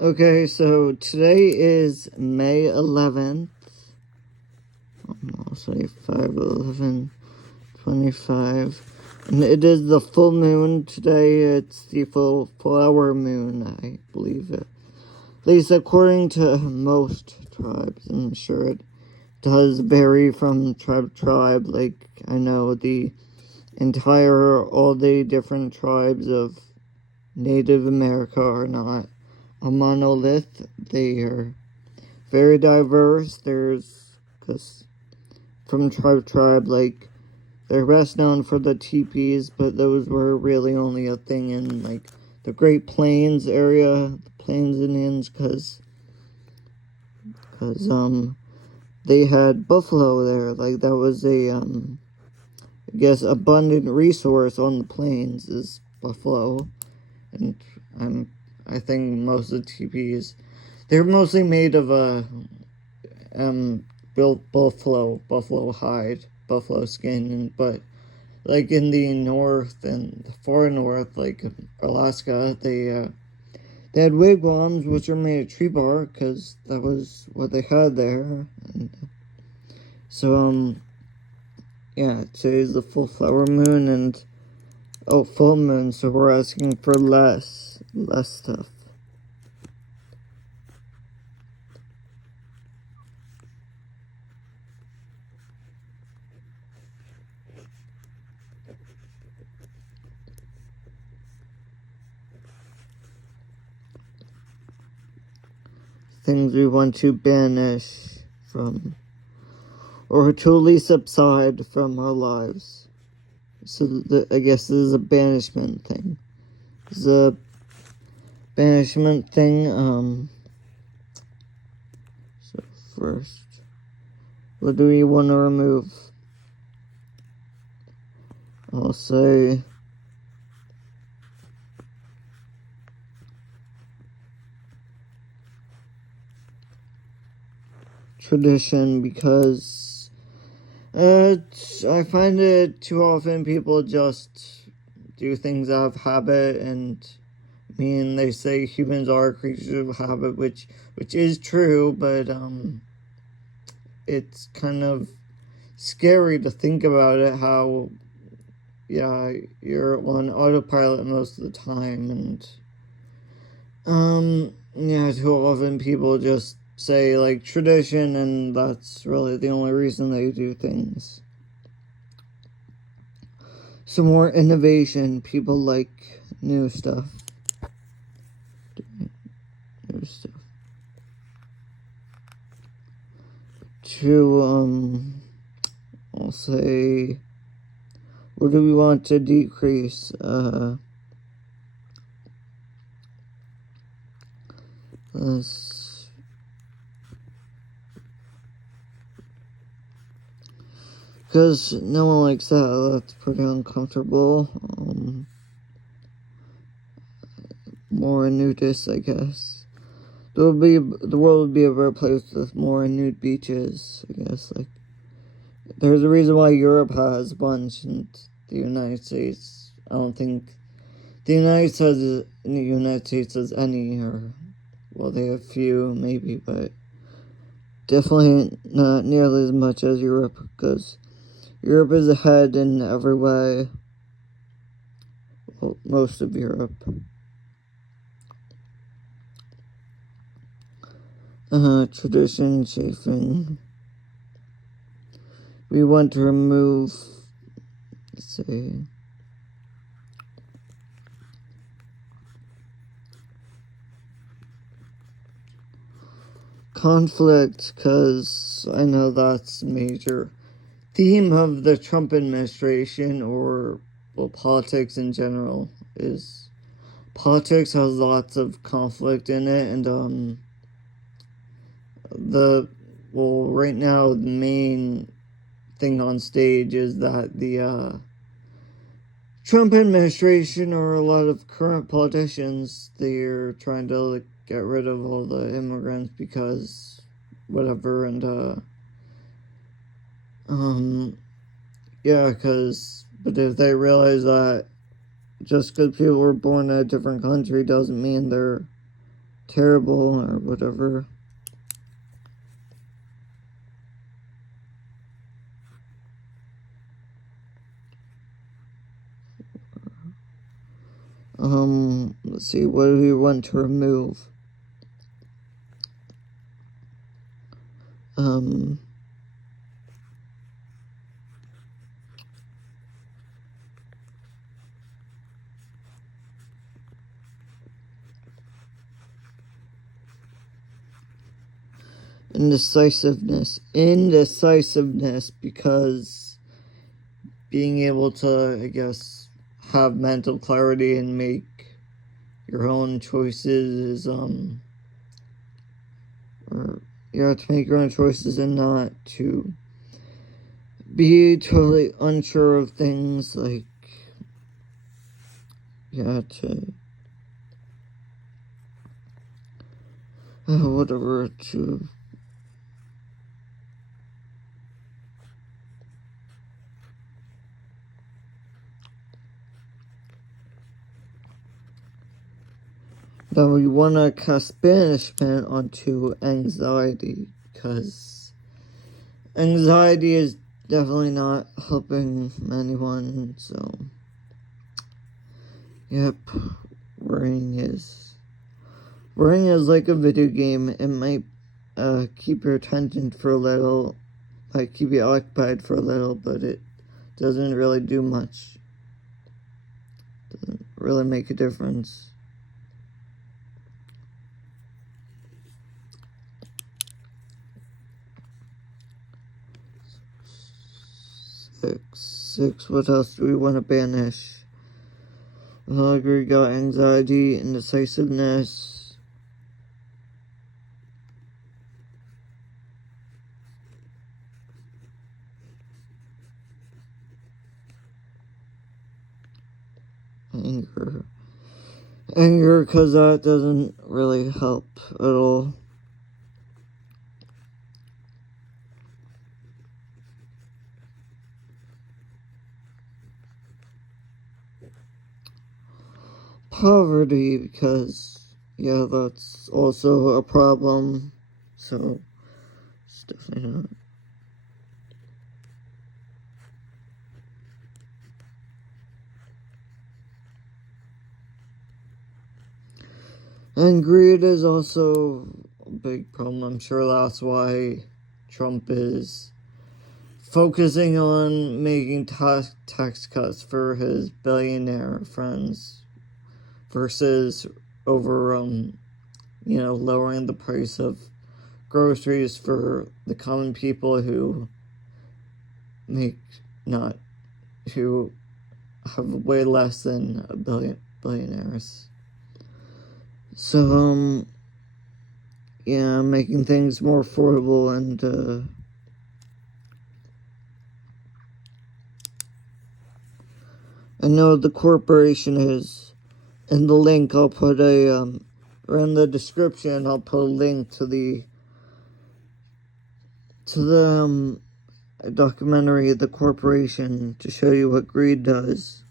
Okay, so today is May 11th. I'll say 5/11/25. And it is the full moon today. It's the full flower moon, I believe it. At least according to most tribes. I'm sure it does vary from tribe to tribe. Like, I know all the different tribes of Native America are not a monolith. They are very diverse. Because from tribe to tribe, like, they're best known for the teepees, but those were really only a thing in, like, the Great Plains area, the Plains Indians, because they had buffalo there. Like, that was I guess, abundant resource on the plains is buffalo. And I think most of the teepees, they're mostly made of built buffalo hide, buffalo skin, but like in the north and the far north, like Alaska, they had wigwams, which are made of tree bark, because that was what they had there. And so yeah, today's the full flower moon and full moon, so we're asking for less stuff. Things we want to banish from, or to at least subside from our lives. So I guess this is a banishment thing. This is a banishment thing. So first, what do we want to remove? I'll say tradition, because I find it too often people just do things out of habit, and they say humans are creatures of habit, which is true, but it's kind of scary to think about it, how you're on autopilot most of the time, and too often people just say, like, tradition, and that's really the only reason they do things. Some more innovation. People like new stuff. I'll say, what do we want to decrease? Because no one likes that. That's pretty uncomfortable. More nudists, I guess. The world would be a better place with more nude beaches, I guess. Like, there's a reason why Europe has a bunch, and the United States, I don't think the United States has any, or, well, they have few, maybe, but definitely not nearly as much as Europe, because Europe is ahead in every way. Well, most of Europe. Tradition chafing. We want to remove, let's see, conflict, because I know that's a major theme of the Trump administration, or, well, politics in general. Is politics has lots of conflict in it, and right now the main thing on stage is that the Trump administration, or a lot of current politicians, they're trying to, like, get rid of all the immigrants because whatever, and but if they realize that just because people were born in a different country doesn't mean they're terrible or whatever. Let's see, what do we want to remove? Indecisiveness, because being able to, I guess, have mental clarity and make your own choices is, or you have to make your own choices and not to be totally unsure of things, like, whatever, to then we want to cast banishment onto anxiety, because anxiety is definitely not helping anyone, so, yep, worrying is like a video game. It might keep your attention for a little, like keep you occupied for a little, but it doesn't really do much. Doesn't really make a difference. Six, what else do we want to banish? Well, we got anxiety, indecisiveness. Anger, because that doesn't really help at all. Poverty, because, yeah, that's also a problem, so it's definitely not. And greed is also a big problem. I'm sure that's why Trump is focusing on making tax cuts for his billionaire friends versus over, lowering the price of groceries for the common people who have way less than billionaires. So, making things more affordable and, I know the corporation is, in the link I'll put or in the description I'll put a link to the documentary, The Corporation, to show you what greed does.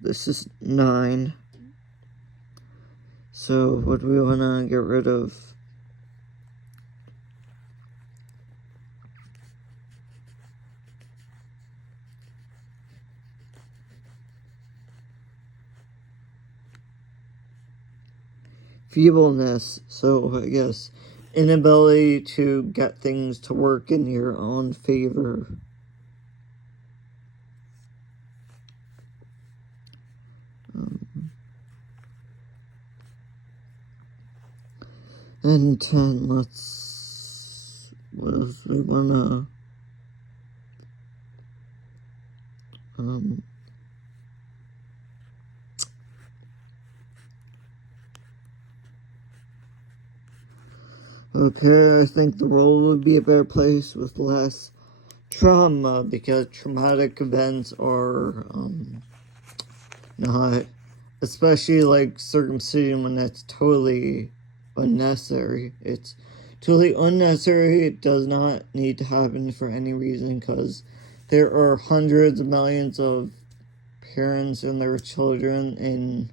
This is 9. So what do we want to get rid of? Feebleness, so I guess inability to get things to work in your own favor. And 10, what else we wanna, okay, I think the world would be a better place with less trauma, because traumatic events are, not, especially like circumcision, when that's totally unnecessary. It's totally unnecessary. It does not need to happen for any reason, because there are hundreds of millions of parents and their children in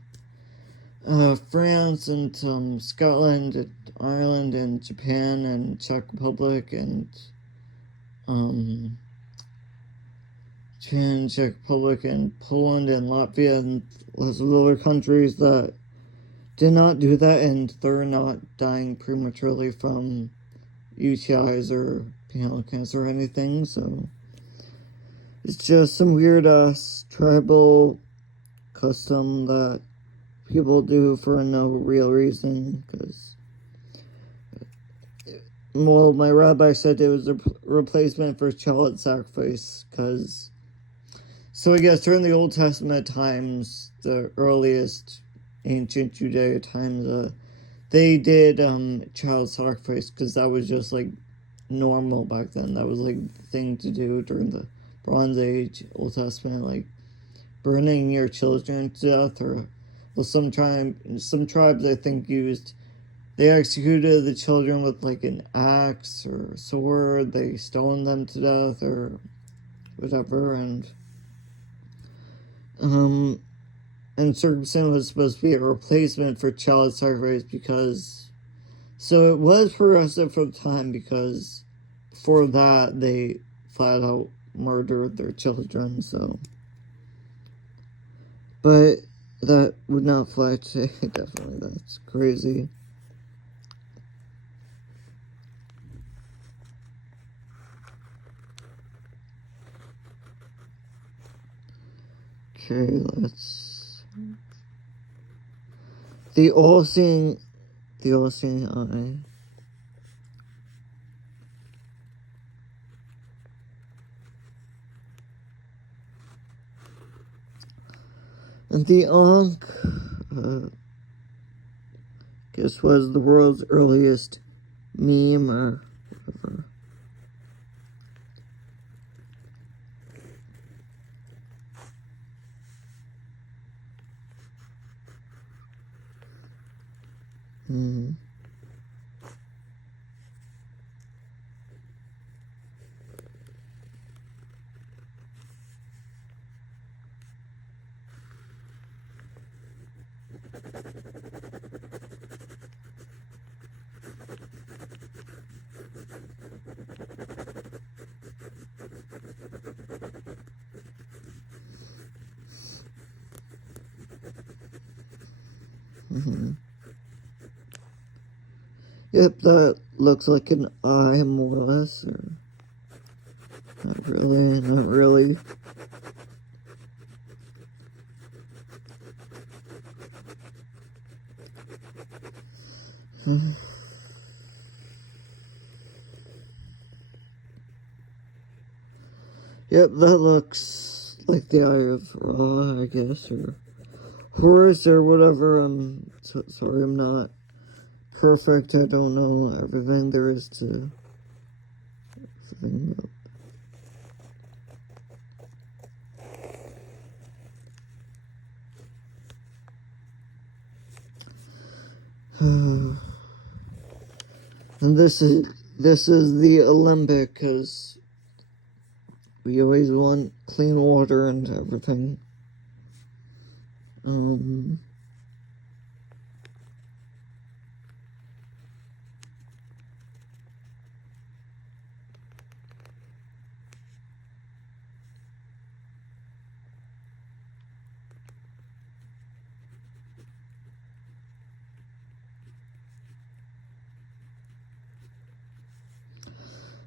France and Scotland, and Ireland, and Japan, and Czech Republic, and Japan, Czech Republic, and Poland, and Latvia, and lots of other countries that did not do that, and they're not dying prematurely from UTIs or panel cancer or anything. So it's just some weird tribal custom that people do for no real reason. Because, well, my rabbi said it was a replacement for child sacrifice. Because, so I guess during the Old Testament times, the earliest ancient Judea times, they did child sacrifice because that was just like normal back then. That was like the thing to do during the Bronze Age, Old Testament, like burning your children to death. Or, well, some tribes I think they executed the children with like an axe or a sword. They stoned them to death or whatever. And circumcision was supposed to be a replacement for child sacrifice because, so it was progressive for the time because before that they flat out murdered their children. So, but that would not fly today. Definitely, that's crazy. Okay, let's. The all-seeing eye. And the Ankh, guess was the world's earliest meme or whatever. Yep, that looks like an eye more or less. Or not really, not really. Yep, that looks like the eye of Ra, I guess, or Horus, or whatever. I'm sorry, I'm not perfect. I don't know everything there is to everything about. And this is the Olympic, because we always want clean water and everything.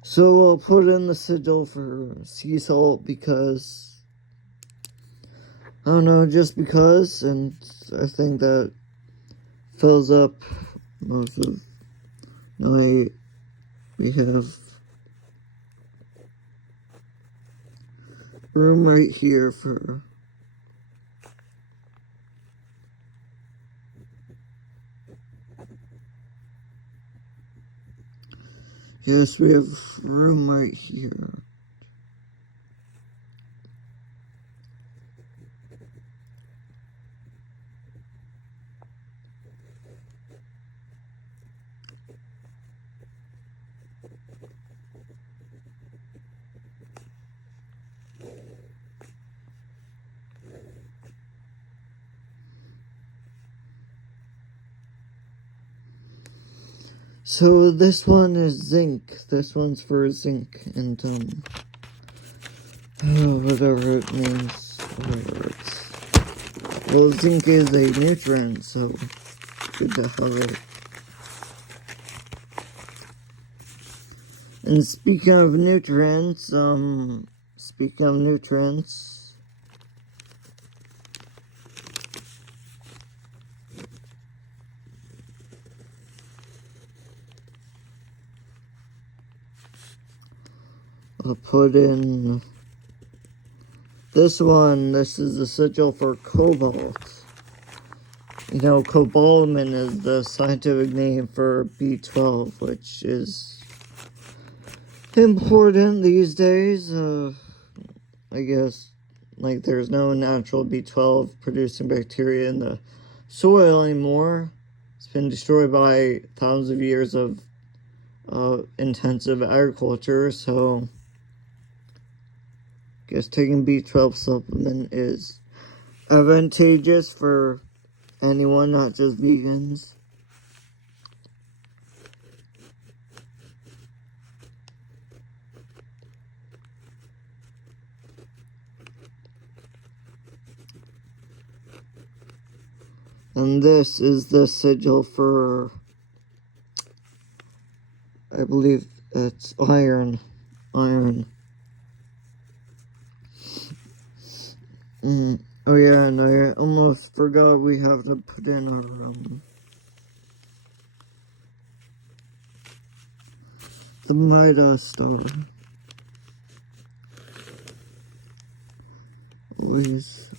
So I'll put in the sigil for sea salt because, I don't know, just because, and I think that fills up most of my, we have room right here for, yes, we have room right here. So this one is zinc. This one's for zinc, and whatever it means. Well, zinc is a nutrient, so good to have it. And speaking of nutrients, I'll put in this one. This is the sigil for cobalt. You know, cobalamin is the scientific name for B12, which is important these days. I guess, like, there's no natural B12 producing bacteria in the soil anymore. It's been destroyed by thousands of years of intensive agriculture, so I guess taking B12 supplement is advantageous for anyone, not just vegans. And this is the sigil for, I believe it's iron. Oh yeah, and I almost forgot we have to put in our, the Midas star. Always.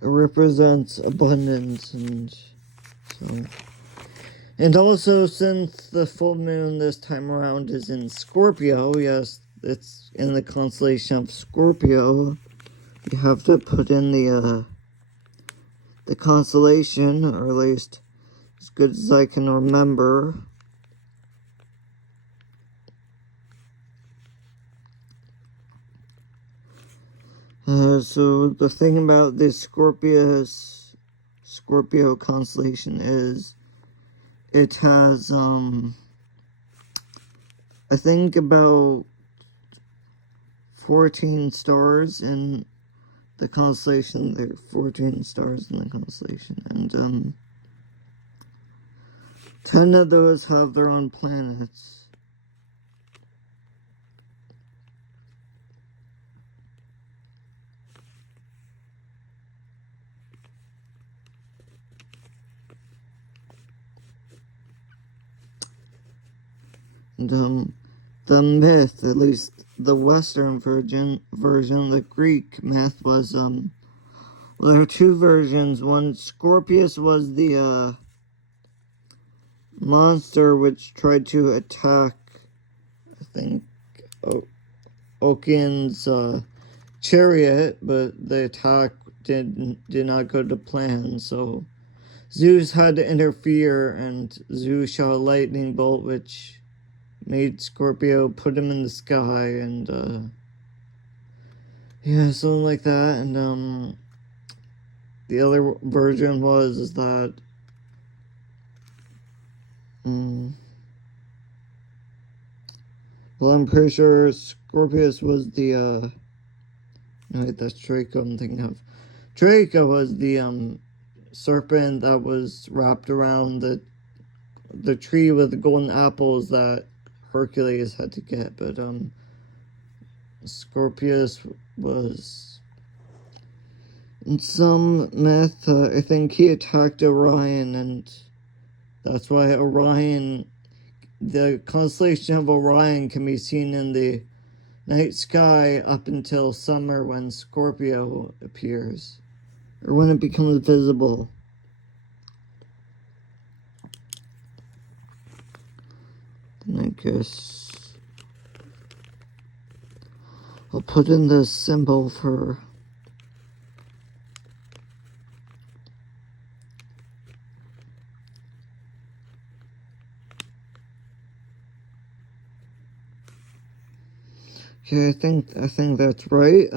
It represents abundance, and so. And also, since the full moon this time around is in Scorpio, yes, it's in the constellation of Scorpio, you have to put in the constellation, or at least as good as I can remember. So the thing about this Scorpio constellation is it has, I think about 14 stars in the constellation. There are 14 stars in the constellation, and 10 of those have their own planets. And the myth, at least the Western version, the Greek myth was, well, there are two versions. One, Scorpius was the monster which tried to attack, I think, Ocean's chariot, but the attack did not go to plan, so Zeus had to interfere, and Zeus shot a lightning bolt which made Scorpio put him in the sky, and yeah, something like that. And the other version was that well, I'm pretty sure Scorpius was the no, wait, that's Draco I'm thinking of. Draco was the serpent that was wrapped around the tree with the golden apples that Hercules had to get, but Scorpius was, in some myth, I think he attacked Orion, and that's why Orion, the constellation of Orion, can be seen in the night sky up until summer when Scorpio appears, or when it becomes visible. And I guess I'll put in the symbol for Okay, I think that's right.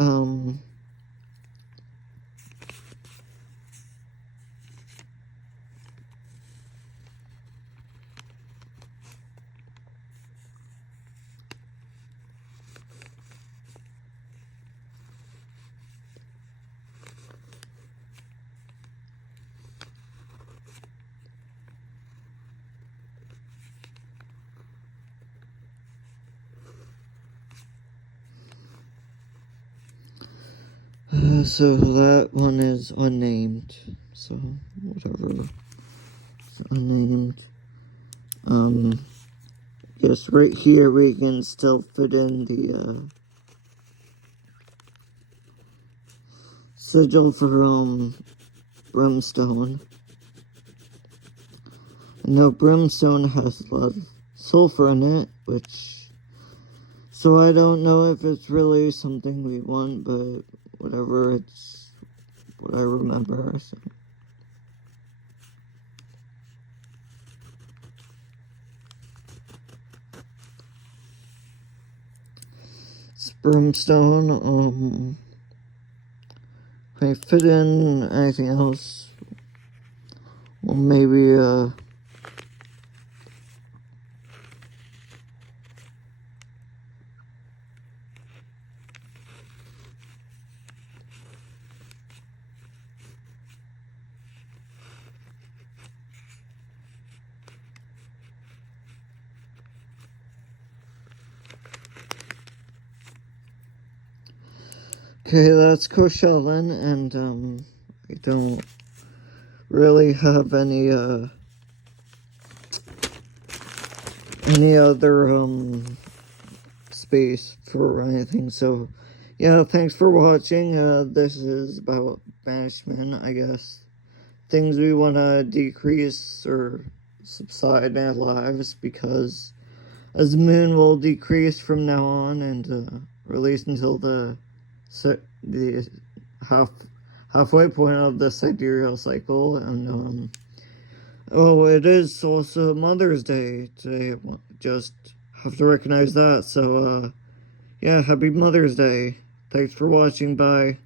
So that one is unnamed. So whatever, it's unnamed. Yes, right here we can still fit in the sigil for brimstone. I know brimstone has a lot of sulfur in it, so I don't know if it's really something we want, but whatever, it's what I remember. So. It's brimstone. If I fit in anything else, well, maybe okay, that's Coachella, and I don't really have any other space for anything. So yeah, thanks for watching. This is about banishment, I guess. Things we want to decrease or subside in our lives, because as the moon will decrease from now on, and release until the halfway point of the sidereal cycle. And oh, it is also Mother's Day today. Just have to recognize that. So yeah, happy Mother's Day. Thanks for watching. Bye.